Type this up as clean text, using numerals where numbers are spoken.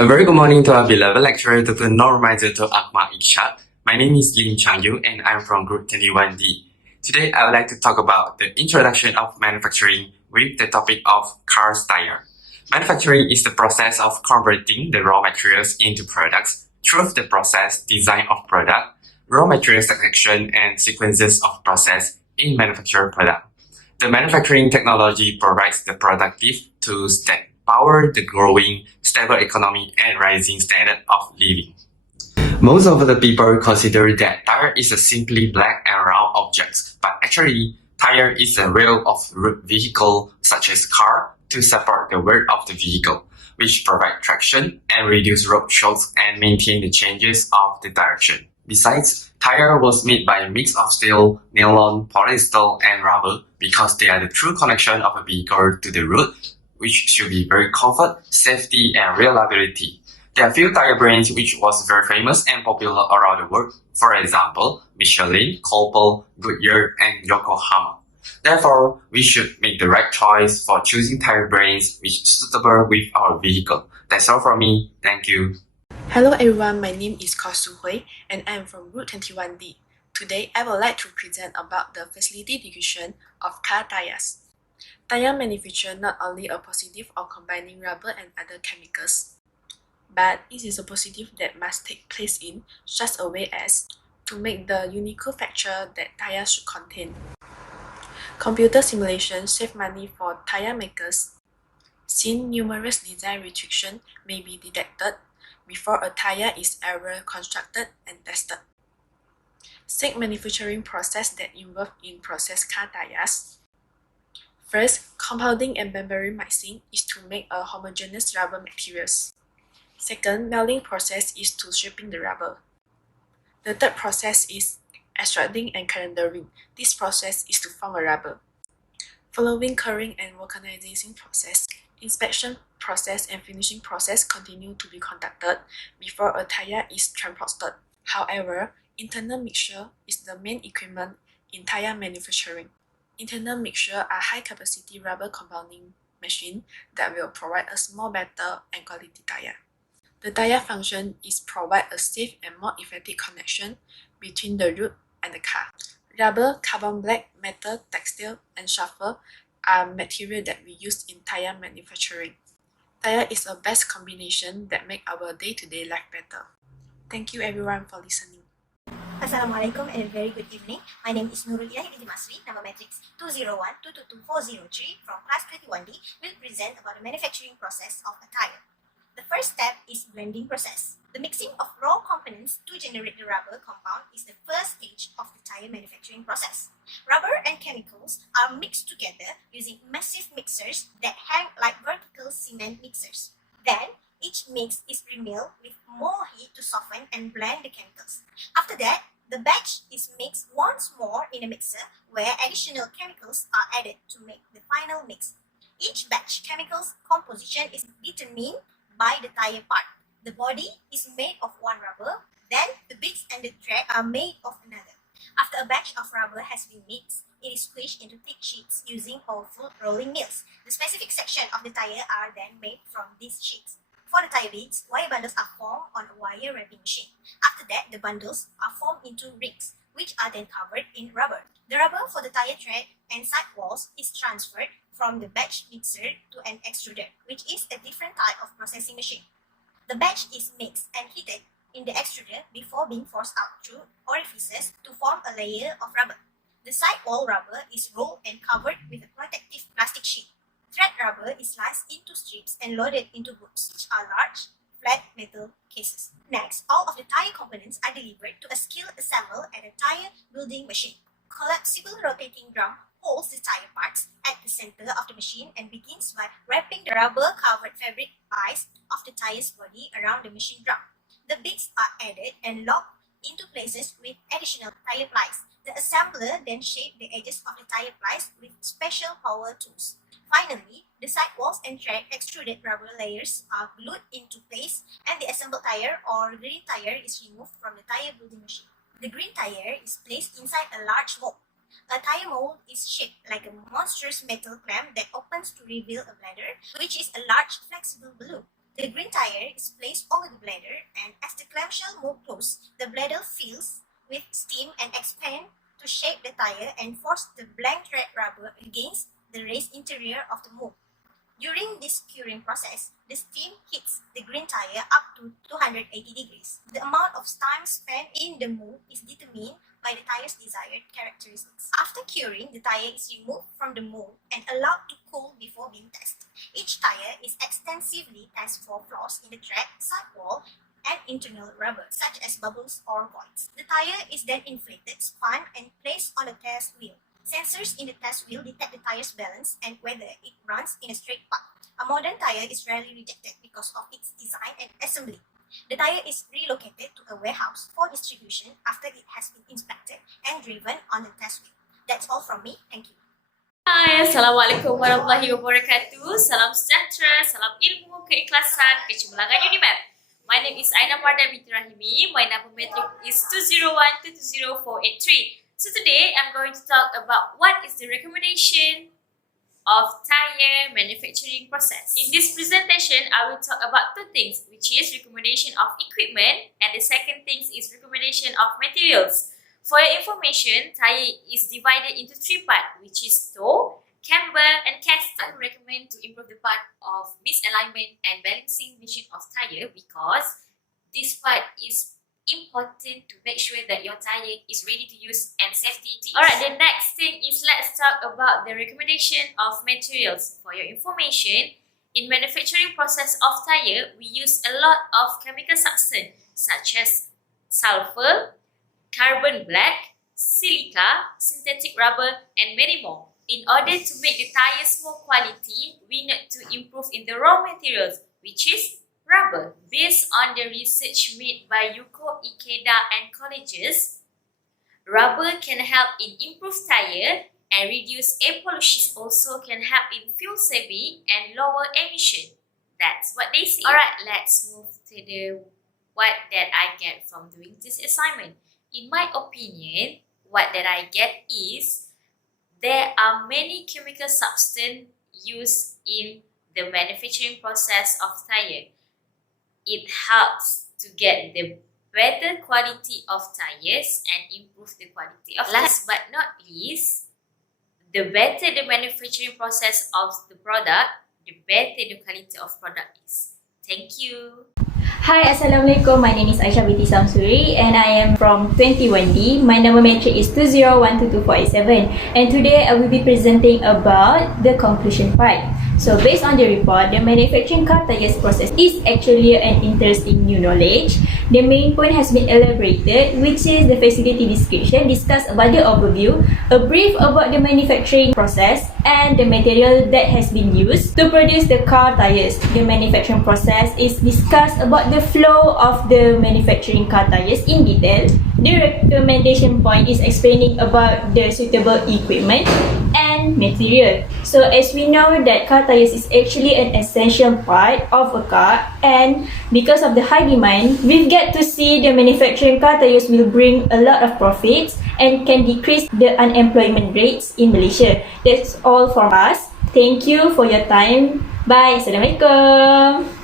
A very good morning to our beloved lecturer, Dr. Normalizer to Akmal Ikshad. My name is Lin Changyu and I'm from Group 21D. Today, I would like to talk about the introduction of manufacturing with the topic of cars tire. Manufacturing is the process of converting the raw materials into products through the process design of product, raw material selection, and sequences of process in manufactured product. The manufacturing technology provides the productive tools that power the growing, stable economy and rising standard of living. Most of the people consider that tire is a simply black and round object, but actually, tire is a wheel of vehicle such as car to support the weight of the vehicle, which provide traction and reduce road shocks and maintain the changes of the direction. Besides, tire was made by a mix of steel, nylon, polyester, and rubber because they are the true connection of a vehicle to the road, which should be very comfort, safety, and reliability. There are few tire brands which was very famous and popular around the world. For example, Michelin, Copel, Goodyear, and Yokohama. Therefore, we should make the right choice for choosing tire brands which is suitable with our vehicle. That's all from me. Thank you. Hello everyone, my name is Ko Su Hui and I am from Route 21D. Today, I would like to present about the facility division of car tires. Tire manufacture not only a positive of combining rubber and other chemicals, but it is a positive that must take place in such a way as to make the unique feature that tires should contain. Computer simulation save money for tire makers, since numerous design restrictions may be detected before a tire is ever constructed and tested. 6 manufacturing process that involve in process car tires. First, compounding and membrane mixing is to make a homogeneous rubber materials. Second, melting process is to shaping the rubber. The third process is extruding and calendering. This process is to form a rubber. Following curing and vulcanization process, inspection process and finishing process continue to be conducted before a tire is transported. However, internal mixture is the main equipment in tire manufacturing. Internal mixture are high-capacity rubber compounding machine that will provide us more better and quality tire. The tire function is provide a safe and more effective connection between the road and the car. Rubber, carbon black, metal, textile, and sulfur are material that we use in tire manufacturing. Tire is a best combination that make our day-to-day life better. Thank you everyone for listening. Assalamualaikum and a very good evening. My name is Nurul Ilahi binti Masri, number matrix 201222403 from class 21D, will present about the manufacturing process of a tire. The first step is blending process. The mixing of raw components to generate the rubber compound is the first stage of the tire manufacturing process. Rubber and chemicals are mixed together using massive mixers that hang like vertical cement mixers. Then, each mix is remilled with more heat to soften and blend the chemicals. After that, the batch is mixed once more in a mixer where additional chemicals are added to make the final mix. Each batch chemicals composition is determined by the tire part. The body is made of one rubber, then the bits and the thread are made of another. After a batch of rubber has been mixed, it is squished into thick sheets using powerful rolling mills. The specific section of the tire are then made from these sheets. For the tire beads, wire bundles are formed on a wire wrapping machine. After that, the bundles are formed into rings, which are then covered in rubber. The rubber for the tire tread and sidewalls is transferred from the batch mixer to an extruder, which is a different type of processing machine. The batch is mixed and heated in the extruder before being forced out through orifices to form a layer of rubber. The sidewall rubber is rolled and covered with a protective plastic sheet. Thread rubber is sliced into strips and loaded into boots, which are large, flat metal cases. Next, all of the tire components are delivered to a skilled assembler at a tire building machine. Collapsible rotating drum holds the tire parts at the center of the machine and begins by wrapping the rubber-covered fabric pies of the tire's body around the machine drum. The bits are added and locked into places with additional tire plies. The assembler then shapes the edges of the tire plies with special power tools. Finally, the sidewalls and thread extruded rubber layers are glued into place and the assembled tire or green tire is removed from the tire building machine. The green tire is placed inside a large mold. A tire mold is shaped like a monstrous metal clamp that opens to reveal a bladder, which is a large flexible balloon. The green tire is placed over the bladder, and as the clamshell moves close, the bladder fills with steam and expands to shake the tire and force the blank thread rubber against the raised interior of the mold. During this curing process, the steam hits the green tire up to 280 degrees. The amount of time spent in the mold is determined by the tire's desired characteristics. After curing, the tire is removed from the mold and allowed to cool before being tested. Each tire is extensively tested for flaws in the tread, sidewall, and internal rubber, such as bubbles or voids. The tire is then inflated, spun, and placed on the test wheel. Sensors in the test wheel detect the tire's balance and whether it runs in a straight path. A modern tire is rarely rejected because of its design and assembly. The tire is relocated to a warehouse for distribution after it has been inspected and driven on the test wheel. That's all from me. Thank you. Hai, Assalamualaikum warahmatullahi wabarakatuh. Salam sejahtera, salam ilmu, keikhlasan, kecemerlangan Unimed. My name is Aina Marda binti Rahimi. My number metric is 201220483. So today I'm going to talk about what is the recommendation of tire manufacturing process. In this presentation, I will talk about two things, which is recommendation of equipment and the second thing is recommendation of materials. For your information, tire is divided into three parts, which is toe, camber, and cast. I would recommend to improve the part of misalignment and balancing machine of tire because this part is important to make sure that your tire is ready to use and safety to use. Alright, the next thing is let's talk about the recommendation of materials. For your information, in manufacturing process of tire, we use a lot of chemical substance such as sulfur, carbon black, silica, synthetic rubber, and many more. In order to make the tires more quality, we need to improve in the raw materials, which is rubber. Based on the research made by Yuko Ikeda and colleges, rubber can help in improved tire and reduce air pollution. Also can help in fuel saving and lower emission. That's what they say. Alright, let's move to the what that I get from doing this assignment. In my opinion, what that I get is there are many chemical substances used in the manufacturing process of tire. It helps to get the better quality of tires and improve the quality of tires. Last but not least, the better the manufacturing process of the product, the better the quality of product is. Thank you. Hi, Assalamualaikum. My name is Aisyah binti Samsuri and I am from 21D. My number matric is 2012247 and today I will be presenting about the conclusion part. So based on the report, the manufacturing car tires process is actually an interesting new knowledge. The main point has been elaborated, which is the facility description, discuss about the overview, a brief about the manufacturing process, and the material that has been used to produce the car tires. The manufacturing process is discussed about the flow of the manufacturing car tires in detail. The recommendation point is explaining about the suitable equipment and material. So as we know that car tires is actually an essential part of a car, and because of the high demand, we get to see the manufacturing car tires will bring a lot of profits and can decrease the unemployment rates in Malaysia. That's all from us. Thank you for your time. Bye. Assalamualaikum.